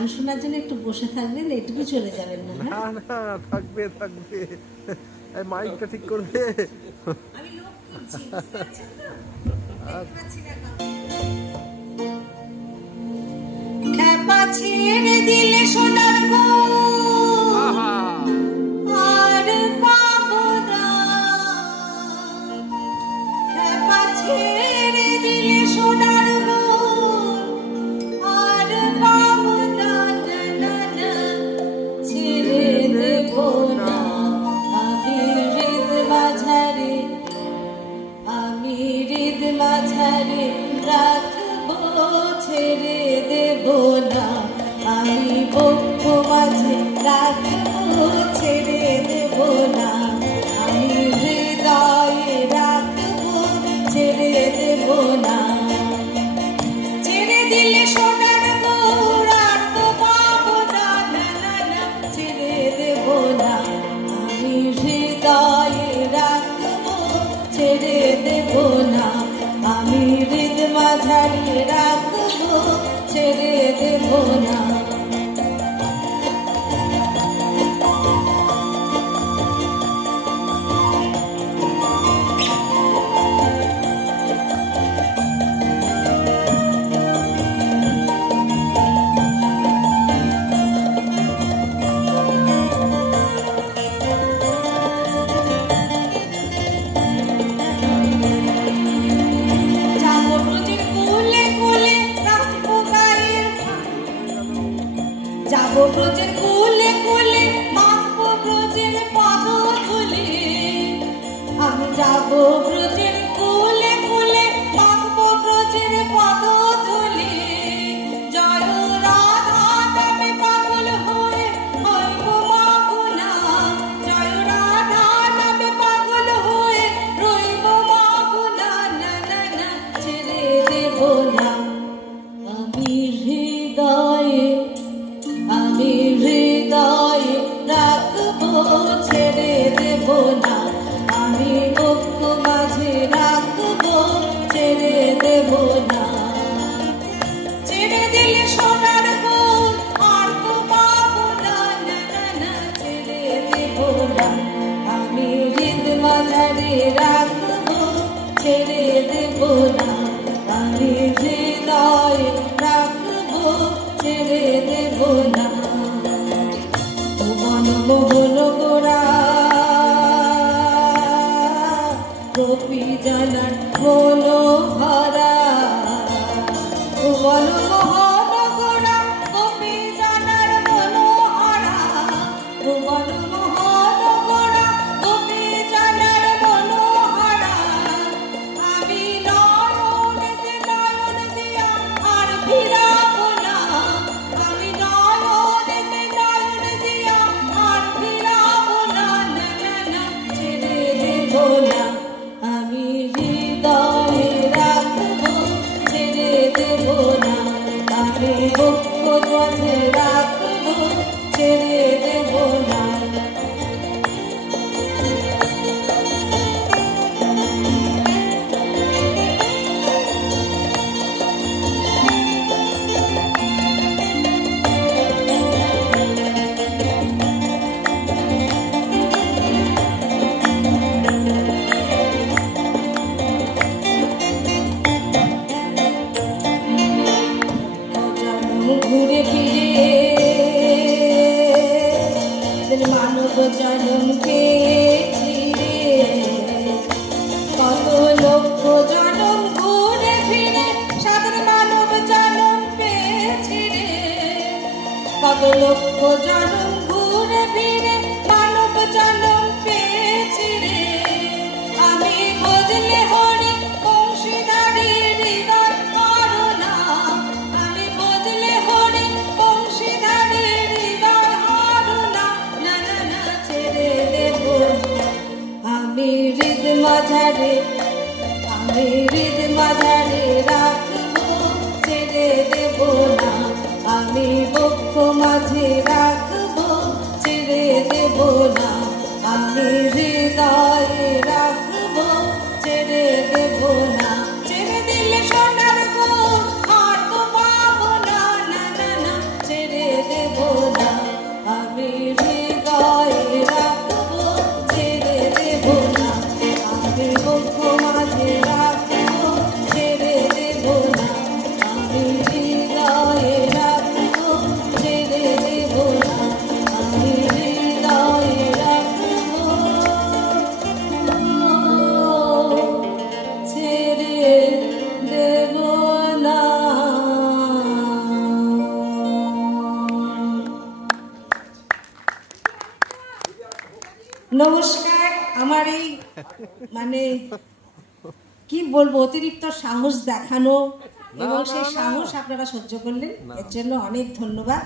গান শোনার জন্য একটু বসে থাকবেন, এটুকু চলে যাবেন না? না না, থাকবে থাকবে, মাইকটা ঠিক করবে। আমি লোক খুঁজছি, বুঝতে পারছেন তো? দেখতে পাচ্ছি না কাউকে। খ্যাপা ছেড়ে দিলে সোনার গো আর পাবো না, খ্যাপা ছেড়ে দিলে সোনার গো আর পাবো না, না না ছেড়ে দেবো না। আমি হৃদ মাঝারে, আমি হৃদ মাঝারে রাখবো, ছেড়ে দেবো না। আমি বক্ষ মাঝে রাখবো, ছেড়ে দেবো না। আমি হৃদয়ে রাখবো, ছেড়ে দেবো না। ছেড়ে দিলে সোনার গৌর আর তো পাবো না, না না না ছেড়ে দেবো না। আমি হৃদয়ে রাখবো, ছেড়ে দেবো না। আমি হৃদ মাঝারে রাখবো, ছেড়ে দেবো না। যাবো ব্রজের কোলে কোলে রাখবো গায়ের খাম, যাবো ব্রজের কোলে কোলে মাখবো ব্রজের পদধূলি। আমি যাবো ব্রজের কোলে কোলে মাখবো ব্রজের পদধূলি। জয় রাধা নামে পাগল হয়ে হইব মাগুনা, জয় রাধা নামে পাগল হয়ে রইব মাগুনা, না না না ছেড়ে দেবো না। আমি হৃদয়ে, আমি হৃদয়ে রাখবো, ছেড়ে দেবো না। আমি বক্ষ মাঝে রাখবো, ছেড়ে দেবো না। ছেড়ে দিলে সোনার গোল আর তো পাবো না, না না না ছেড়ে দেবো না। আমি হৃদ মাঝারে রাখবো, ছেড়ে দেবো না। আমি হৃদয়ে রাখবো, ছেড়ে দেবো না। মনমোহন গোরা গোপী জানার মনোহরা, মনমোহন গোরা গোপী জানার মনোহরা, মনমোহন গোরা গোপী জানার মনোহরা। আমি নয়নেতে নয়ন দিয়া আর ফিরাবো না, আমি নয়নেতে নয়ন দিয়া আর ফিরাবো না, না না না ছেড়ে দেবো না। আমি হৃদয়ে রাখবো, ছেড়ে দেবো না। আমি বক্ষ মাঝে রাখবো, ছেড়ে দেবো না। ঘুরে ফিরে মানব জন্ম পেয়েছি রে, কত লক্ষ জন্ম ঘুরে ফিরে সাধারণ মানব জন্ম পেয়েছি রে। কত লক্ষ জন্ম ঘুরে ফিরে মানব জন্ম পেয়েছি রে। আমি বুঝলে হরি বংশীধারী হৃদয় করুণা, আমি বুঝলে হরি বংশীধারী হৃদয় করুণা, না না না ছেড়ে দেবো। আমি হৃদ মাঝারে, আমি হৃদ মাঝারে রাখবো, ছেড়ে দেবো না। আমি বক্ষ মাঝে রাখবো, ছেড়ে দেবো না। আমি হৃদয়ে রাখবো, ছেড়ে দেবো না। ছেড়ে দিলে সোনার গোল আর তো পাবো না, না না না ছেড়ে নমস্কার। আমার এই মানে কি বলবো, অতিরিক্ত সাহস দেখানো এবং সেই সাহস আপনারা সহ্য করলেন, এর জন্য অনেক ধন্যবাদ।